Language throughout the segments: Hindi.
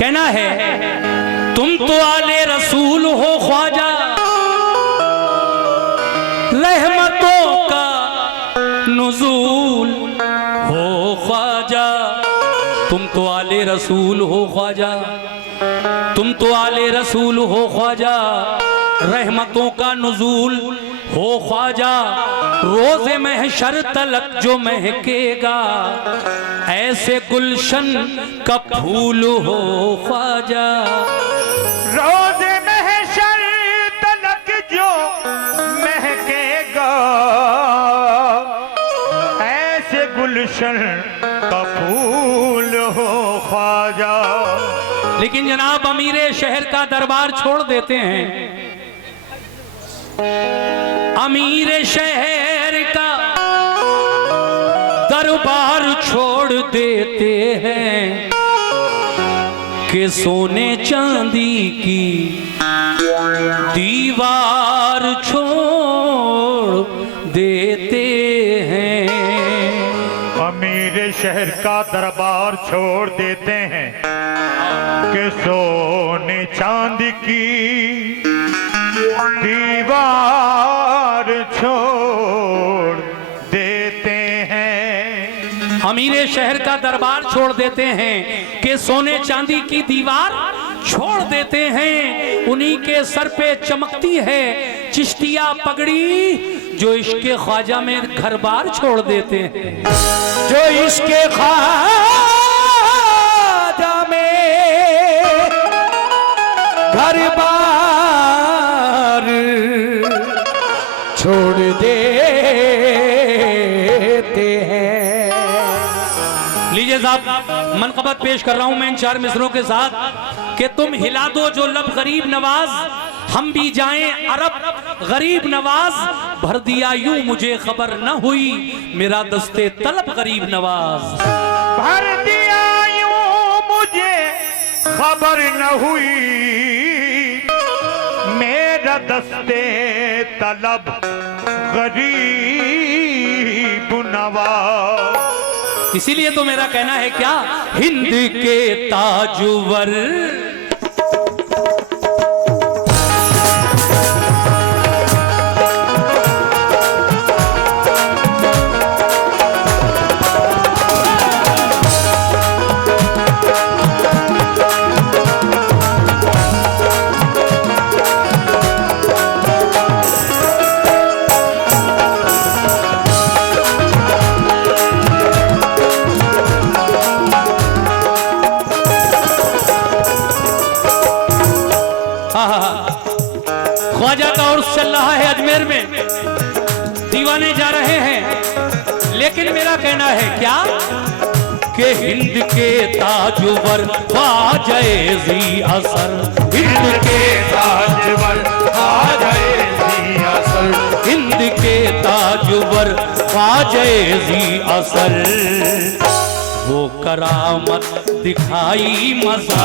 कहना है तुम तो आले रसूल हो ख्वाजा, रहमतों का नुज़ूल हो ख्वाजा। तुम तो आले रसूल हो ख्वाजा, तुम तो आले रसूल हो ख्वाजा, रहमतों का नुज़ूल हो ख्वाजा। रोज़े महशर तलक जो महकेगा, ऐसे गुलशन का फूल हो ख्वाजा। रोज़े महशर तलक जो महकेगा, ऐसे गुलशन का फूल हो ख्वाजा। लेकिन जनाब अमीरे शहर का दरबार छोड़ देते हैं, अमीर शहर का दरबार छोड़ देते हैं कि सोने चांदी की दीवार छोड़ देते हैं। अमीर शहर का दरबार छोड़ देते हैं कि सोने चांदी की दीवार छोड़ देते हैं। अमीर शहर का दरबार छोड़ देते हैं कि सोने चांदी की दीवार छोड़ देते हैं। उन्हीं के सर पे चमकती है चिश्तिया पगड़ी, जो इश्के ख्वाजा में घर बार छोड़ देते हैं। जो इश्के ख्वाजा में घर बार छोड़ देते हैं। लीजिए साहब, मनकबत पेश कर रहा हूं मैं इन 4 मिसरों के साथ कि तुम हिला दो जो लब गरीब नवाज, हम भी जाएं अरब गरीब नवाज। भर दिया यूं मुझे खबर न हुई, मेरा दस्ते तलब गरीब नवाज। भर दिया यूं मुझे खबर न हुई, मेरा दस्ते तलब गरीब नवाज। इसीलिए तो मेरा कहना है क्या, हिंद के ताजुवर ख्वाजा का उर्स चल रहा है अजमेर में, दीवाने जा रहे हैं। लेकिन मेरा कहना है क्या कि हिंद के ताजुवर ख्वाजाए ज़ी असर, हिंद के ताजुवर ख्वाजाए ज़ी असर, हिंद के ताजुवर ख्वाजाए ज़ी असर। वो करामत दिखाई मजा आ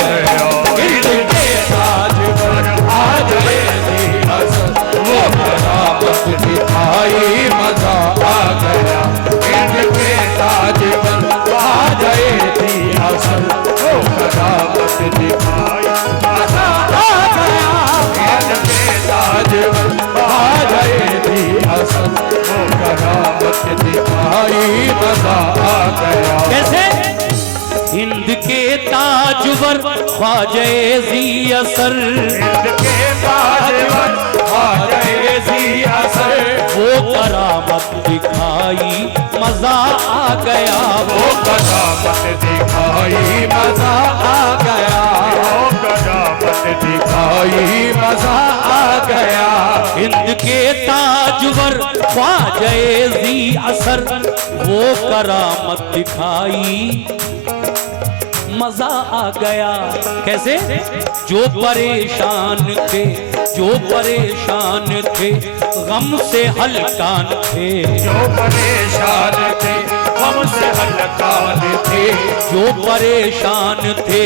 गया, हिंद के ताजुवर ख्वाजाए ज़ी असर। वो करामत दिखाई मजा आ गया, हिंद के ताजुवर ख्वाजाए ज़ी असर। वो करामत दिखाई मजा आ गया, हिंद के ताजुवर ख्वाजाए ज़ी असर। वो करामत दिखाई मजा आ गया। कैसे? हिंद के ताजुवर ख्वाजाए ज़ी असर, हिंद के ताजुवर ख्वाजाए ज़ी असर। वो करामत दिखाई मजा आ गया, वो करामत दिखाई मजा आ गया, वो करामत दिखाई मजा आ गया। हिंद के ताजुवर ख्वाजाए ज़ी असर, वो करामत दिखाई मजा आ गया। कैसे? जो परेशान थे, जो परेशान थे, गम से हलकान थे, जो परेशान थे गम से हलकान थे, जो परेशान थे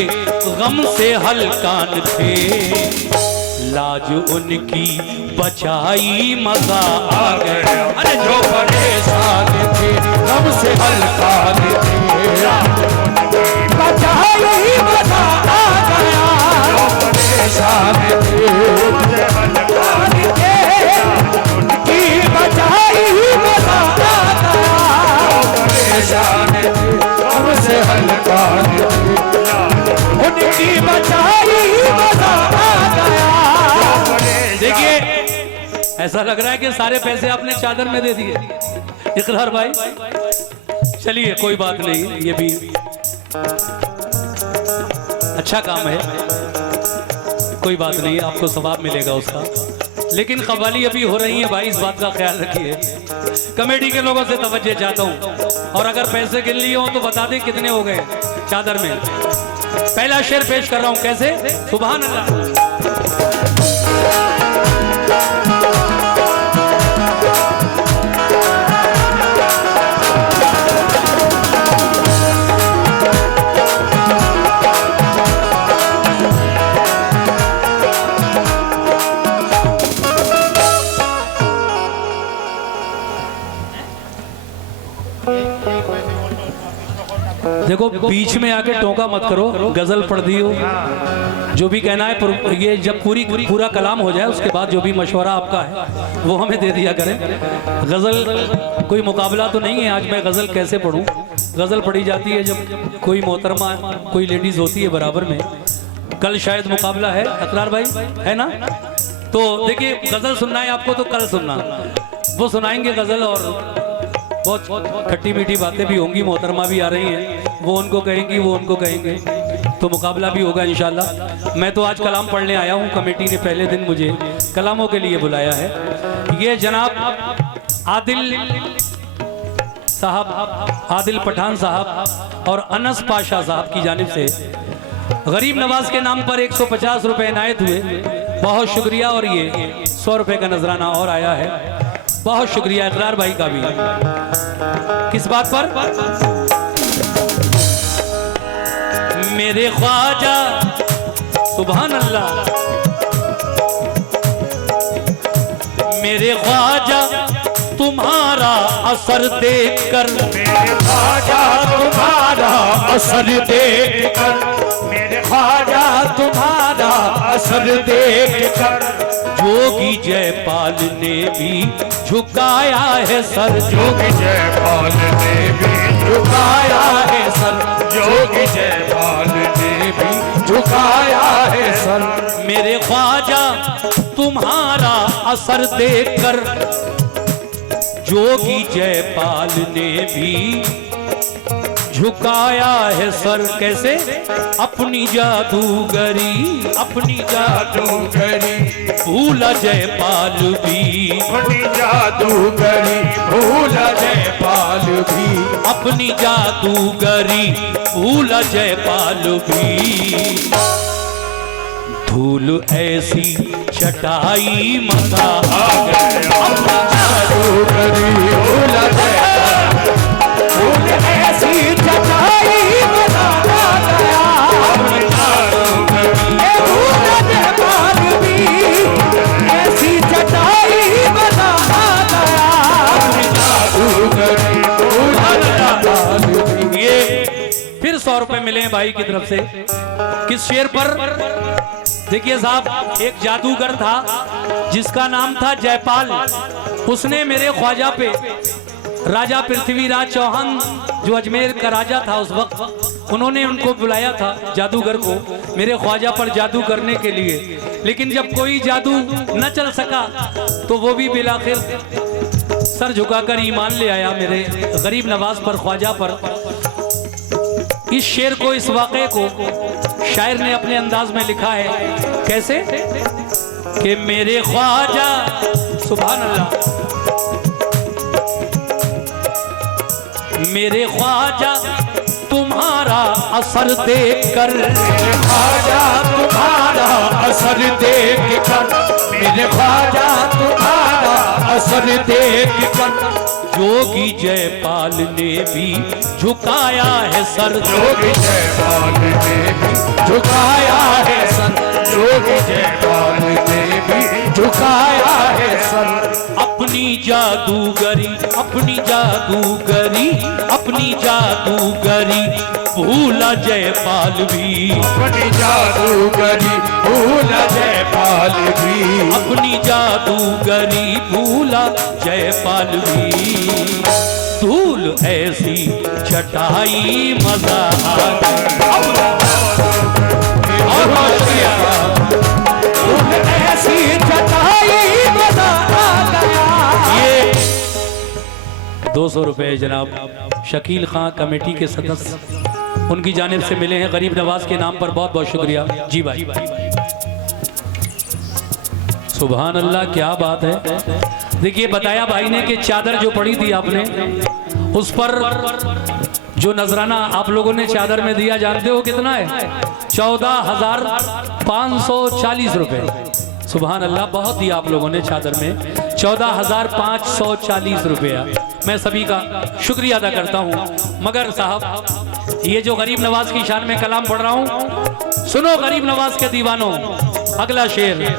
गम से हलकान थे। लाज उनकी बचाई मजा आ गया। अरे जो परेशान थे गम से हलकान थे, बचाई मजा ऐसा लग रहा है कि सारे पैसे आपने चादर में दे दिए। इकरार भाई चलिए कोई बात नहीं, ये भी अच्छा काम है, कोई बात नहीं, आपको सवाब मिलेगा उसका। लेकिन कव्वाली अभी हो रही है भाई, इस बात का ख्याल रखिए। कमेटी के लोगों से तवज्जो चाहता हूँ, और अगर पैसे गिन लिए हो तो बता दें कितने हो गए चादर में। पहला शेर पेश कर रहा हूँ, कैसे? सुभान अल्लाह। देखो बीच में आके टोका मत करो, गजल पढ़ दी हो, जो भी कहना है ये जब पूरा कलाम हो जाए उसके बाद जो भी मशवरा आपका है वो हमें दे दिया करें। गजल कोई मुकाबला तो नहीं है, आज मैं गजल कैसे पढ़ूं? गजल पढ़ी जाती है जब कोई मोहतरमा कोई लेडीज होती है बराबर में। कल शायद मुकाबला है अकरार भाई, है ना? तो देखिए गजल सुनना है आपको तो कल सुनना, वो सुनाएंगे गजल, और बहुत खट्टी मीठी बातें भी होंगी, मोहतरमा भी आ रही हैं, वो उनको कहेंगी वो उनको कहेंगे, तो मुकाबला भी होगा इंशाल्लाह। मैं तो आज कलाम पढ़ने आया हूँ, कमेटी ने पहले दिन मुझे कलामों के लिए बुलाया है। ये जनाब आदिल साहब, आदिल पठान साहब और अनस पाशा साहब की जानिब से गरीब नवाज के नाम पर 150 रुपए इनायत हुए, बहुत शुक्रिया। और ये 100 रुपए का नजराना और आया है, बहुत शुक्रिया इकरार भाई का भी। किस बात पर? मेरे ख्वाजा सुभान अल्लाह, मेरे ख्वाजा तुम्हारा असर देखकर, मेरे ख्वाजा तुम्हारा असर देखकर, मेरे ख्वाजा तुम्हारा असर देखकर, जोगी जयपाल ने भी झुकाया है सर, जोगी जयपाल ने भी झुकाया है सर, जोगी जयपाल ने भी झुकाया है सर। मेरे ख्वाजा तुम्हारा असर देखकर, जोगी जयपाल ने भी झुकाया है सर। कैसे? अपनी जादूगरी, अपनी जादूगरी भूला जयपाल भी, अपनी जादूगरी भूला जयपाल भी, अपनी जादूगरी भूला जयपाल भी। धूल ऐसी चटाई मचा जादूगरी भूला जयपाल, धूल ऐसी चटाई मचा गया, अपनी जादूगरी भूला जयपाल भी, ऐसी चटाई मचा गया, अपनी जादूगरी भूला जयपाल भी। ये फिर 100 रुपए मिले हैं भाई की तरफ से। किस शेर पर? देखिए साहब, एक जादूगर था जिसका नाम था जयपाल, उसने मेरे ख्वाजा पे राजा पृथ्वीराज चौहान जो अजमेर का राजा था उस वक्त, उन्होंने उनको बुलाया था जादूगर को मेरे ख्वाजा पर जादू करने के लिए। लेकिन जब कोई जादू न चल सका तो वो भी बिलाखिर सर झुकाकर ईमान ले आया मेरे गरीब नवाज पर, ख्वाजा पर। इस शेर को, इस वाक़े को शायर ने अपने अंदाज में लिखा है, कैसे? कि मेरे ख्वाजा सुभान अल्लाह, मेरे ख्वाजा तुम्हारा असर देखकर, मेरे ख्वाजा तुम्हारा असर देखकर, मेरे ख्वाजा तुम्हारा असर देखकर, जोगी जयपाल ने भी झुकाया है सर, जोगी जयपाल ने भी झुकाया है सर, जोगी जयपाल ने भी झुकाया है सर। अपनी जादूगरी, अपनी जादूगरी, अपनी जादूगरी भूला जयपाल भी, अपनी जादूगरी भूला जयपाल भी, अपनी जादूगरी भूला जयपाल भी। धूल ऐसी चटाई मजा धूल ऐसी चटाई मजा 200 रुपये जनाब शकील खां कमेटी के सदस्य उनकी जानिब से मिले हैं गरीब नवाज के नाम पर। बहुत बहुत शुक्रिया जी भाई। सुभान अल्लाह, क्या बात है। देखिए बताया भाई ने कि चादर जो पड़ी थी आपने उस पर जो नजराना आप लोगों ने चादर में दिया जानते हो कितना है? 14,540 रुपये। सुभान अल्लाह, बहुत दिया आप लोगों ने चादर में, 14,540 रुपया। मैं सभी का शुक्रिया अदा करता हूँ। मगर साहब ये जो गरीब नवाज की शान में कलाम पढ़ रहा हूँ, सुनो गरीब नवाज के दीवानों, अगला शेर।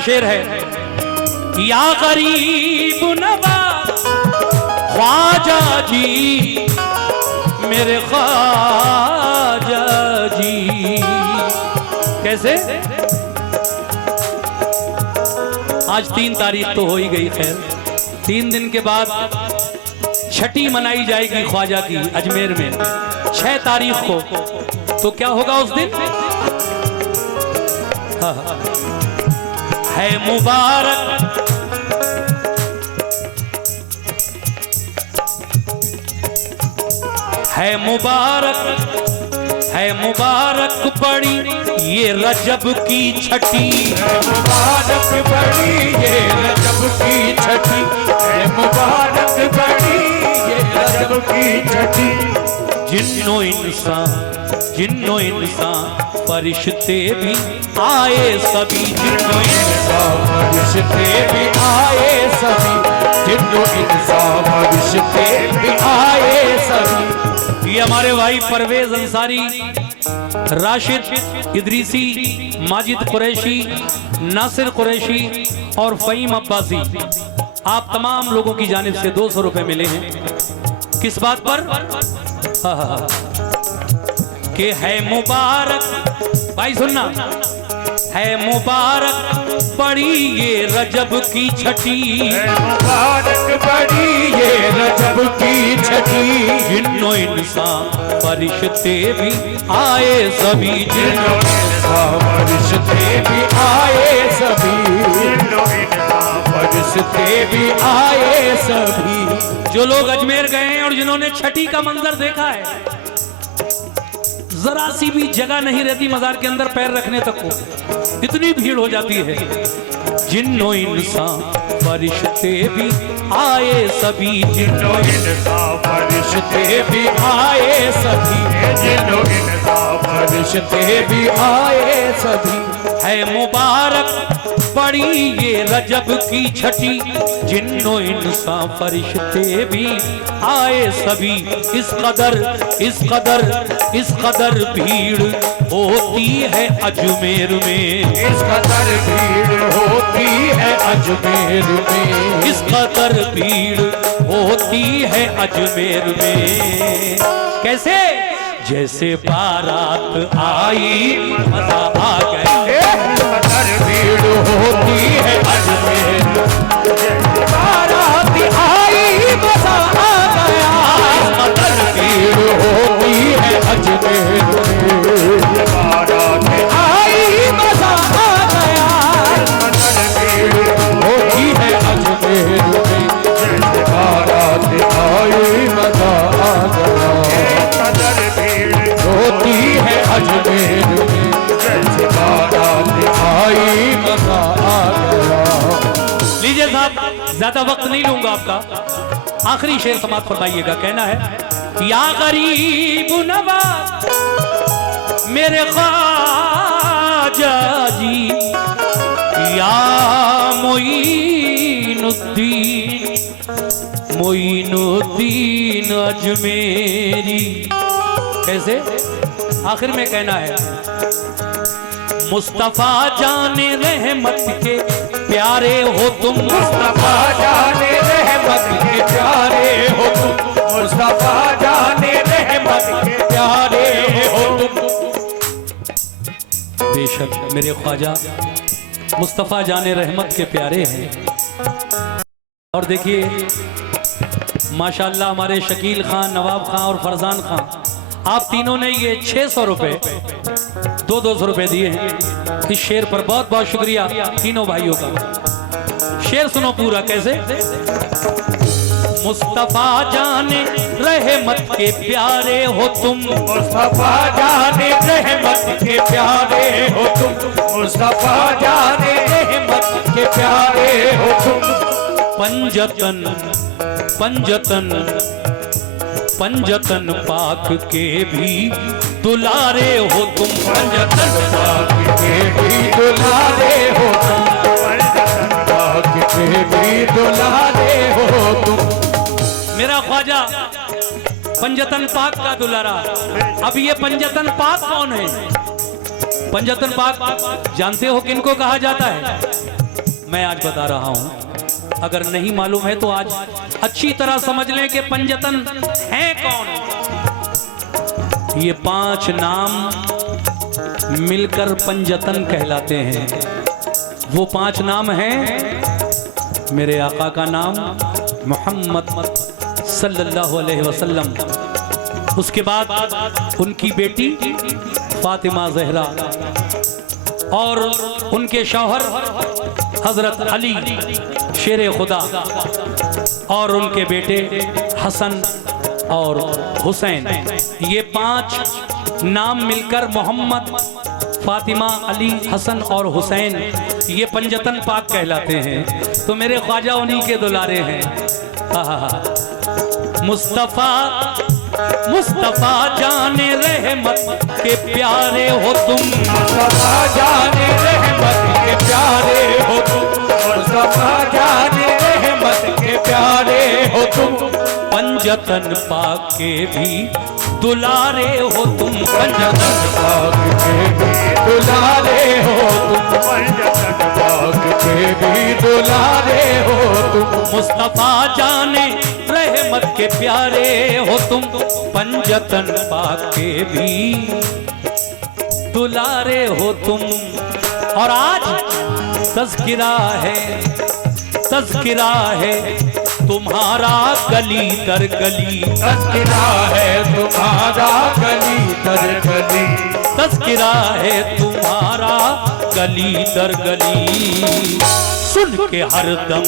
शेर है, या गरीब नवाज ख्वाजा जी, मेरे ख्वाजा जी। कैसे? आज 3 तारीख तो हो ही गई, खैर 3 दिन के बाद छठी मनाई जाएगी ख्वाजा की अजमेर में 6 तारीख को। तो क्या होगा उस दिन? है मुबारक, है मुबारक, है मुबारक बड़ी ये रजब की छठी, है मुबारक बड़ी ये रजब की छठी, है मुबारक बड़ी ये रजब की छठी। जिन्नो इंसान फरिश्ते भी आए सभी, जिन्नो इंसान फरिश्ते भी आए सभी, जिन्नो इंसान फरिश्ते भी आए सभी। ये हमारे भाई परवेज अंसारी, राशिद इदरीसी, माजिद कुरैशी, नासिर कुरैशी और फ़हीम अब्बासी, आप तमाम लोगों की जानिब से 200 रुपये मिले हैं। किस बात पर? कि है मुबारक, भाई सुनना, है मुबारक बड़ी ये रजब की छठी, है मुबारक बड़ी ये रजब की छठी। जिन्नो इंसान फरिश्ते भी आए सभी, जिन्नो इंसान फरिश्ते भी आए सभी, जिन्नो इंसान फरिश्ते भी आए सभी। जो लोग अजमेर गए हैं और जिन्होंने छठी का मंजर देखा है, जरा सी भी जगह नहीं रहती मजार के अंदर पैर रखने तक को, इतनी भीड़ हो जाती है। जिन्नो इंसान फरिश्ते भी आए सभी, जिन्नो इंसान फरिश्ते भी आए सभी, जिन्नो इंसान फरिश्ते भी आए सभी। है मुबारक बड़ी ये रजब की छठी, जिन्नो इंसान फरिश्ते भी आए सभी। इस कदर भीड़ होती है अजमेर में, इस कदर भीड़ होती है अजमेर में, इस कदर भीड़ होती है अजमेर में। कैसे? जैसे बारात आई मजा आ गया, कदर भीड़ होती है अजमेर, बारात आई मजा आ गया, कदर भीड़ होती है अजमेर में, बारात आई मजा आ गया, कदर भीड़ होती है अजमेर में, बारात आई मजा आ गया, कदर भीड़ होती है अजमेर में, बारात आई मजा आ गया। लीजिए साहब, ज्यादा वक्त नहीं लूंगा आपका, आखिरी शेर समाप्त फरमाइएगा। कहना है, या गरीब नवाज मेरे ख्वाजा जी, या मोइनुद्दीन अजमेरी। कैसे? आखिर में कहना है, मुस्तफा जाने रहमत के प्यारे हो तुम, मुस्तफा जाने रहमत के प्यारे हो तुम, मुस्तफा जाने रहमत के प्यारे हो तुम। बेशक मेरे ख्वाजा मुस्तफ़ा जाने रहमत के प्यारे हैं। और देखिए माशाल्लाह हमारे शकील खान, नवाब खान और फरजान खान, आप तीनों ने ये 600 रुपये 200 रुपये दिए हैं इस शेर पर। बहुत बहुत शुक्रिया तीनों भाइयों का। शेर सुनो पूरा कैसे। मुस्तफा जाने रहमत के प्यारे हो तुम, मुस्तफा जाने रहमत के प्यारे हो तुम। मुस्तफा जाने रहमत के प्यारे हो तुम। पंजतन पंजतन पंजतन पाक के भी दुलारे हो तुम। पंजतन पाक के भी दुलारे हो तुम। पंजतन पाक के भी दुलारे हो तुम। मेरा ख्वाजा पंजतन पाक का दुलारा। अब ये पंजतन पाक कौन है? पंजतन पाक जानते हो किनको कहा जाता है? मैं आज बता रहा हूं, अगर नहीं मालूम है तो आज अच्छी तरह समझ लें कि पंजतन है कौन। ये 5 नाम मिलकर पंजतन कहलाते हैं। वो 5 नाम हैं मेरे आका का नाम मोहम्मद सल्लल्लाहु अलैहि वसल्लम, उसके बाद उनकी बेटी फातिमा ज़हरा और उनके शौहर हजरत अली शेर खुदा और उनके बेटे हसन और हुसैन। ये 5 नाम मिलकर मोहम्मद, फातिमा, अली, हसन और हुसैन ये पंजतन पाक कहलाते हैं। तो मेरे ख्वाजा उन्हीं के दुलारे हैं। मुस्तफ़ा मुस्तफ़ा जाने रहमत के प्यारे हो तुम। मुस्तफा जाने रहमत के प्यारे हो तुम। मुस्तफा जाने रहमत के प्यारे हो तुम। पंजतन पाक के भी दुलारे हो तुम। पंजतन पाक के भी दुलारे हो तुम। पंजतन पाक के भी दुलारे हो तुम। मुस्तफ़ा जाने रहमत के प्यारे हो तुम। पंजतन पाक के भी दुलारे हो तुम। और आज तज़किरा है तुम्हारा गली दर गली। तज़किरा है तुम्हारा गली दर गली। तज़किरा है तुम्हारा गली दर गली। सुन के हरदम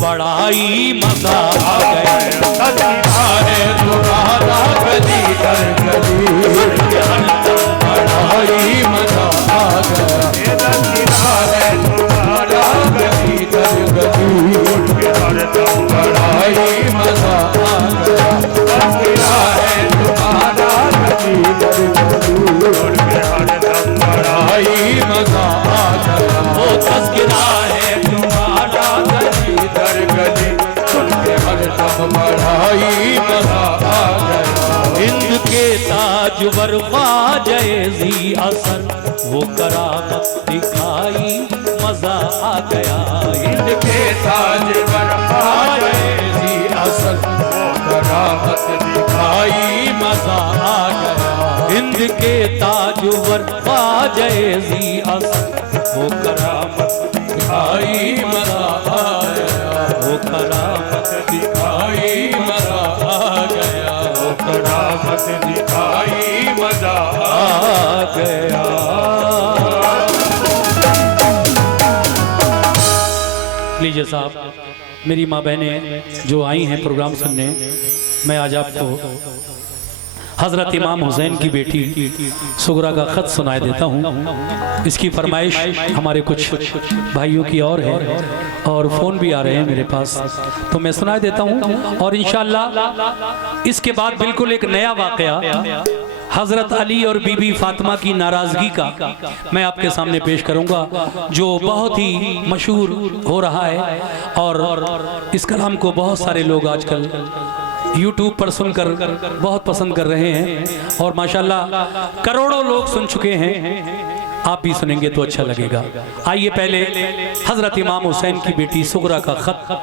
बड़ाई मजा आ गया। तज़किरा है तुम्हारा गली दर गली। सुन के हरदम बड़ाई मजा आ गया। तज़किरा है तुम्हारा गली दर गली। सुन के हरदम बड़ाई मजा आ गया। तज़किरा है तुम्हारा गली दर गली। सुन के हरदम बड़ाई मजा आ गया। वो तज़किरा है तुम्हारा गली दर गली। सुन के हरदम बड़ाई मजा आ गया। हिंद के ताजवर ख्वाजा ज़ी असर वो करामत दिखाई मजा आ गया। हिंद के ताजवर ख्वाजा ज़ी असर वो करामत दिखाई मजा आ गया। हिंद के ताजवर ख्वाजा ज़ी असर वो करामत दिखाई मजा आ गया। वो करामत दिखाई मजा आ गया। वो करामत दिखाई मजा आ गया। लीजिए साहब, मेरी माँ बहनें जो आई हैं प्रोग्राम सुनने, मैं आज आपको हजरत इमाम हुसैन की बेटी सुगरा का ख़त सुनाए देता हूँ। इसकी फरमाइश हमारे कुछ भाइयों की और है और फ़ोन भी आ रहे हैं मेरे पास, तो मैं सुनाए देता हूँ। और इंशाअल्लाह इसके बाद बिल्कुल एक नया वाक़या हज़रत अली और बीबी फातिमा की नाराज़गी का मैं आपके सामने पेश करूँगा, जो बहुत ही मशहूर हो रहा है और इस कलाम को बहुत सारे लोग आजकल YouTube पर सुनकर बहुत पसंद कर रहे हैं और माशाल्लाह करोड़ों लोग सुन चुके हैं। आप भी सुनेंगे तो अच्छा लगेगा। आइए पहले हज़रत इमाम हुसैन की बेटी सुगरा का ख़त